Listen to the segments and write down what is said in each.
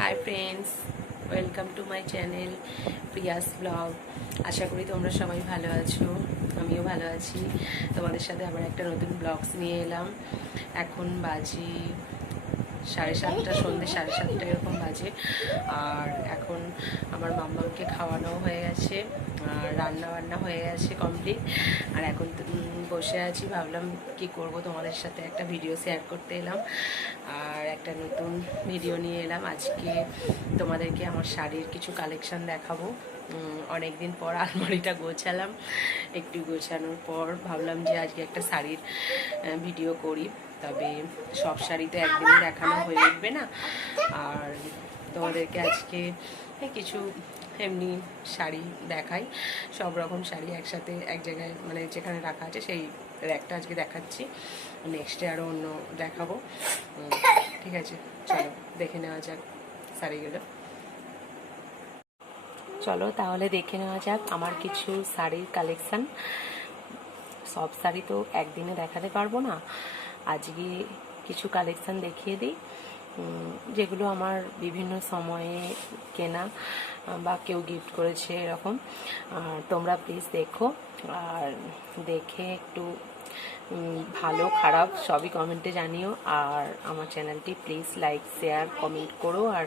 High friends, welcome to my channel Priya's blog. আশা করি তোমরা সবাই ভালো আছো, আমিও ভালো আছি। তোমাদের সাথে আবার একটা নতুন ব্লগস নিয়ে এলাম। এখন বাজি 7:30, সন্ধ্যে 7:30 এরকম বাজে। আর এখন আমার মাম্মাকে খাওয়ানো হয়ে গেছে, আর রান্না বান্না হয়ে গেছে কমপ্লিট। আর এখন বসে আছি, ভাবলাম কি করব, তোমাদের সাথে একটা ভিডিও শেয়ার করতে এলাম। আর একটা নতুন ভিডিও নিয়ে এলাম আজকে। তোমাদেরকে আমার শাড়ির কিছু কালেকশন দেখাবো। অনেক দিন পর আলমারিটা গোছালাম, একটু গোছানোর পর ভাবলাম যে আজকে একটা শাড়ির ভিডিও করি। তবে সব শাড়ি তো একদিনে দেখানো হয়ে উঠবে না। আর তোমাদেরকে আজকে কিছু এমনি শাড়ি দেখাই, সব রকম শাড়ি একসাথে এক জায়গায় মানে যেখানে রাখা আছে সেই র্যাকটা আজকে দেখাচ্ছি। নেক্সটে আরও অন্য দেখাবো। ঠিক আছে, চলো দেখে নেওয়া যাক শাড়িগুলো। চলো তাহলে দেখে নেওয়া যাক আমার কিছু শাড়ির কালেকশান। সব শাড়ি তো একদিনে দেখাতে পারবো না, আজকে কিছু কালেকশান দেখিয়ে দিই যেগুলো আমার বিভিন্ন সময়ে কেনা বা কেউ গিফট করেছে এরকম। তোমরা প্লিজ দেখো, আর দেখে একটু ভালো খারাপ সবই কমেন্টে জানিও। আর আমার চ্যানেলটি প্লিজ লাইক শেয়ার কমেন্ট করো, আর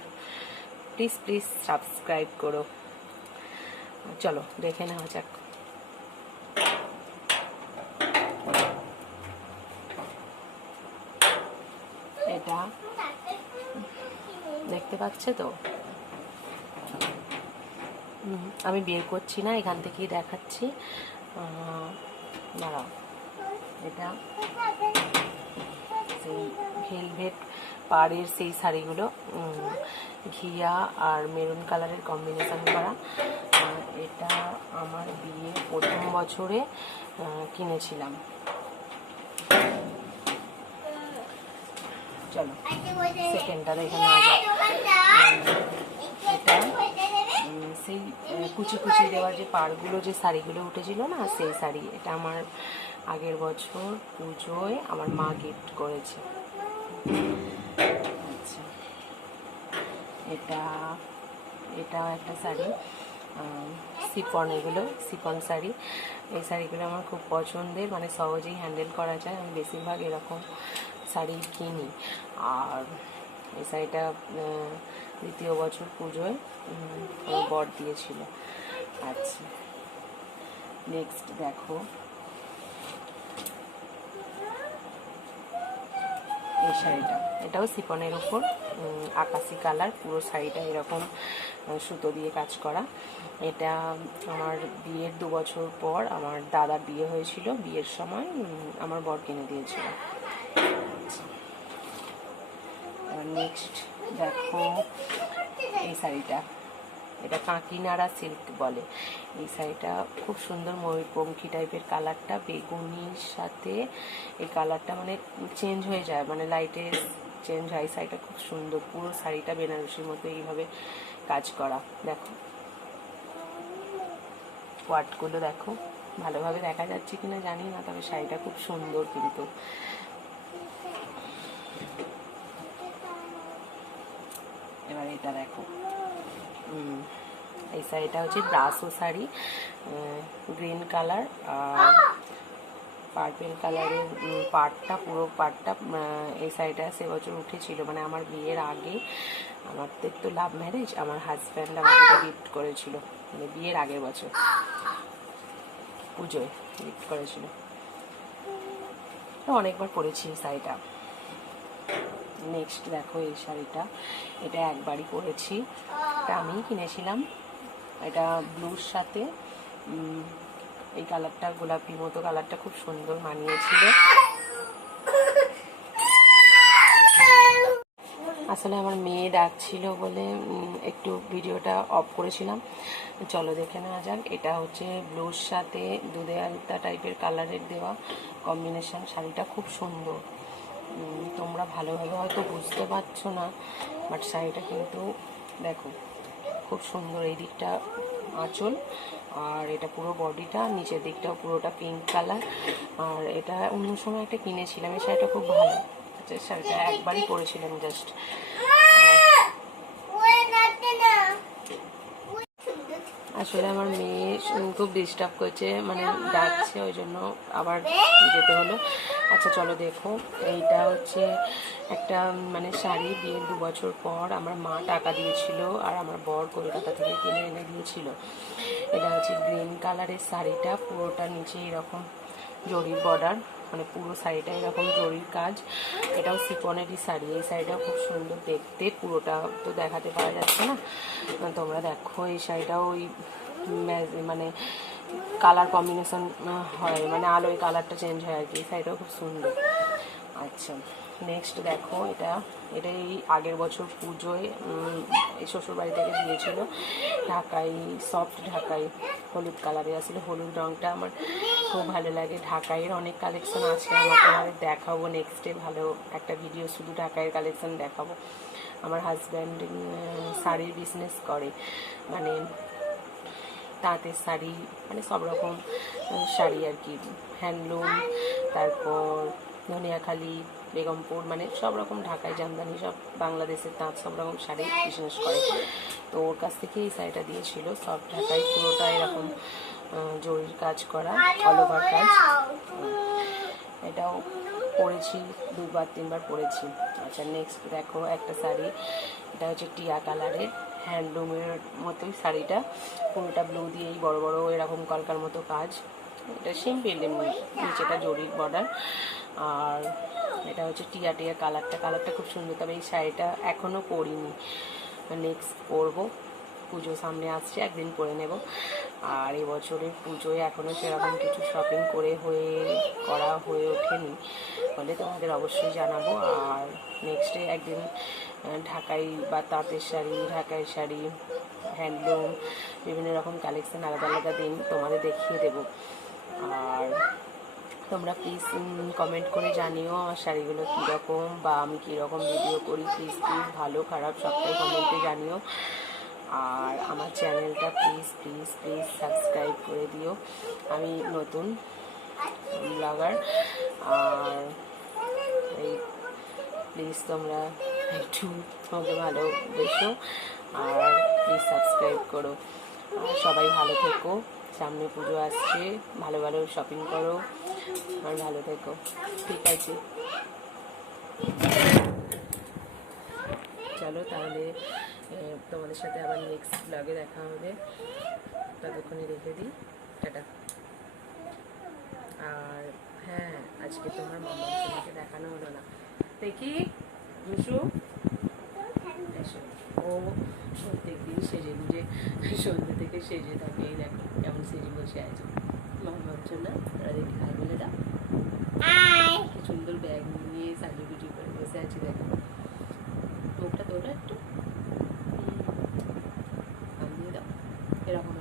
প্লিজ প্লিজ সাবস্ক্রাইব করো। চলো দেখে নেওয়া যাক। এটা দেখতে পাচ্ছে তো, আমি বের করছি না, এখান থেকেই দেখাচ্ছি। দাঁড়াও, এটা সেই ভেলভেট পাড়ের সেই শাড়িগুলো, ঘিয়া আর মেরুন কালারের কম্বিনেশন করা। এটা আমার বিয়ে প্রথম বছরে কিনেছিলাম। চলো সেকেন্ডটা দেখে নেওয়া যাক। এটা সেই কুচি কুচি দেওয়া যে পাড়গুলো, যে শাড়িগুলো উঠেছিল না, সেই শাড়ি। এটা আমার আগের বছর পুজোয় আমার মা গিফট করেছে। আচ্ছা, এটা একটা শাড়ি, সিফন, এগুলো সিফন শাড়ি। এই শাড়িগুলো আমার খুব পছন্দের, মানে সহজেই হ্যান্ডেল করা যায়। আমি বেশিরভাগ এরকম শাড়ি কিনি। আর এই শাড়িটা দ্বিতীয় বছর পুজোয় আমার বর দিয়েছিল। আচ্ছা, নেক্সট দেখো এই শাড়িটা। এটাও সিফনের উপর আকাশি কালার, পুরো শাড়িটা এরকম সুতো দিয়ে কাজ করা। এটা আমার বিয়ের 2 বছর পর আমার দাদার বিয়ে হয়েছিল, বিয়ের সময় আমার বর কিনে দিয়েছিল। নেক্সট দেখো এই শাড়িটা, এটা কাঁকিনাড়া সিল্ক বলে। এই শাড়িটা খুব সুন্দর, ময়ূরপঙ্খী টাইপের কালারটা, বেগুনির সাথে এই কালারটা মানে চেঞ্জ হয়ে যায়, মানে লাইটে চেঞ্জ হয়। শাড়িটা খুব সুন্দর, পুরো শাড়িটা বেনারসির মতো এইভাবে কাজ করা। দেখো ওয়ার্ডগুলো দেখো, ভালোভাবে দেখা যাচ্ছে কিনা জানি না, তবে শাড়িটা খুব সুন্দর। কিন্তু এবার এটা দেখো, এই শাড়িটা হচ্ছে ব্রাসো শাড়ি, গ্রিন কালার আর পার্পেল কালারের পাড়টা, পুরো পাড়টা। এই শাড়িটা সে বছর উঠেছিল, মানে আমার বিয়ের আগে। আমার তো লাভ ম্যারেজ, আমার হাজব্যান্ড আমাকে গিফট করেছিল, মানে বিয়ের আগের বছর পুজোয় গিফট করেছিল। অনেকবার পরেছি এই শাড়িটা। নেক্সট দেখো এই শাড়িটা, এটা একবারই পরেছি, এটা আমিই কিনেছিলাম। এটা ব্লুর সাথে এই কালারটা, গোলাপি মতো কালারটা খুব সুন্দর মানিয়েছিল। আসলে আমার মেয়ে ডাকছিল বলে একটু ভিডিওটা অফ করেছিলাম। চলো দেখে নেওয়া যাক। এটা হচ্ছে ব্লুর সাথে দুধে আলতা টাইপের কালারের দেওয়া কম্বিনেশন। শাড়িটা খুব সুন্দর, তোমরা ভালোভাবে হয়তো বুঝতে পারছো না, বাট শাড়িটা কিন্তু দেখো খুব সুন্দর। এই দিকটা আঁচল, আর এটা পুরো বডিটা, নিচের দিকটাও পুরোটা পিঙ্ক কালার। আর এটা অন্য সময় একটা কিনেছিলাম, এই শাড়িটা খুব ভালো। আচ্ছা, শাড়িটা একবারই পরেছিলাম জাস্ট। আসলে আমার মেয়ে খুব ডিস্টার্ব করছে, মানে ডাকছে, ওই জন্য আবার যেতে হলো। আচ্ছা চলো দেখো, এইটা হচ্ছে একটা মানে শাড়ি, বিয়ের 2 বছর পর আমার মা টাকা দিয়েছিল আর আমার বর কলকাতা থেকে কিনে এনে দিয়েছিল। এটা হচ্ছে গ্রিন কালারের শাড়িটা, পুরোটা নিচে এরকম জরির বর্ডার, মানে পুরো শাড়িটা এরকম জরির কাজ। এটাও সিফনেরই শাড়ি। এই শাড়িটাও খুব সুন্দর দেখতে, পুরোটা তো দেখাতে পারা যাচ্ছে না, তোমরা দেখো। এই শাড়িটাও ওই মানে কালার কম্বিনেশন হয়, মানে আলোয় কালারটা চেঞ্জ হয় আর কি। এই শাড়িটাও খুব সুন্দর। আচ্ছা নেক্সট দেখো, এটা এই আগের বছর পুজোয় এই শ্বশুরবাড়ি থেকে দিয়েছিল, ঢাকাই, সফট ঢাকাই, হলুদ কালারে। আসলে হলুদ রঙটা আমার খুব ভালো লাগে। ঢাকাইয়ের অনেক কালেকশন আছে, আমার তোমাদের দেখাবো নেক্সটে, ভালো একটা ভিডিও শুধু ঢাকাইয়ের কালেকশন দেখাবো। আমার হাজব্যান্ড শাড়ির বিজনেস করে, মানে তাঁতের শাড়ি, মানে সব রকম শাড়ি আর কি, হ্যান্ডলুম, তারপর ধনিয়াখালি, বেগমপুর, মানে সব রকম, ঢাকায় জামদানি, সব বাংলাদেশের তাঁত, সব রকম শাড়ি বিজনেস করে। তো ওর কাছ থেকে এই শাড়িটা দিয়েছিল, সব ঢাকায়, পুরোটা এরকম জরির কাজ করা, অল ওভার কাজ। এটাও পরেছি 2-3বার পরেছি। আচ্ছা নেক্সট দেখো একটা শাড়ি, এটা হচ্ছে টিয়া কালারের, হ্যান্ডলুমের মতোই শাড়িটা, পুরোটা ব্লু দিয়েই বড় বড় এরকম কলকার মতো কাজ। এটা সিম্পল, নিচেটা জরির বর্ডার। আর এটা হচ্ছে টিয়া কালারটা খুব সুন্দর। তবে এই শাড়িটা এখনও পরিনি, নেক্সট পরবো, পুজো সামনে আসছে, একদিন পরে নেব। আর এবছরের পুজোয় এখনও সেরকম কিছু শপিং করা হয়ে ওঠেনি, বলে তোমাদের অবশ্যই জানাবো। আর নেক্সটে একদিন ঢাকাই বা তাঁতের শাড়ি, ঢাকাই শাড়ি, হ্যান্ডলুম, বিভিন্ন রকম কালেকশন আলাদা আলাদা দিন তোমাদের দেখিয়ে দেবো। আর তোমরা প্লিজ কমেন্ট করে জানিও আমার শাড়িগুলো কীরকম, বা আমি কীরকম ভিডিও করি। প্লিজ ভালো খারাপ সবটাই কমেন্টে জানিও। আর আমার চ্যানেলটা প্লিজ প্লিজ প্লিজ সাবস্ক্রাইব করে দিও, আমি নতুন ব্লগার। আর এই প্লিজ তোমরা একটু আমাকে ভালোবেসো, আর প্লিজ সাবস্ক্রাইব করো। আর সবাই ভালো থেকো, সামনে পুজো আসছে, ভালো ভালো শপিং করো, আর ভালো থেকো। ঠিক আছে, চলো তাহলে তোমাদের সাথে আবার নেক্সট ব্লগে দেখা হবে। ততক্ষণে রেখে দিই, টাটা। আর হ্যাঁ, আজকে তোমার মামার ছেলেকে দেখানো হলো না, দেখি মিশু এসো। ও প্রত্যেক দিন সেজে গুজে সন্ধ্যে থেকে সেজে থাকে, এই দেখো কেমন সেজে বসে আছে। মামার জন্য ওরা দেখি হাই বলে দাও, কি সুন্দর ব্যাগ নিয়ে সাজুগুজু করে বসে আছি, দেখো মুখটা তোরা একটু দিয়ে দাও, এরকম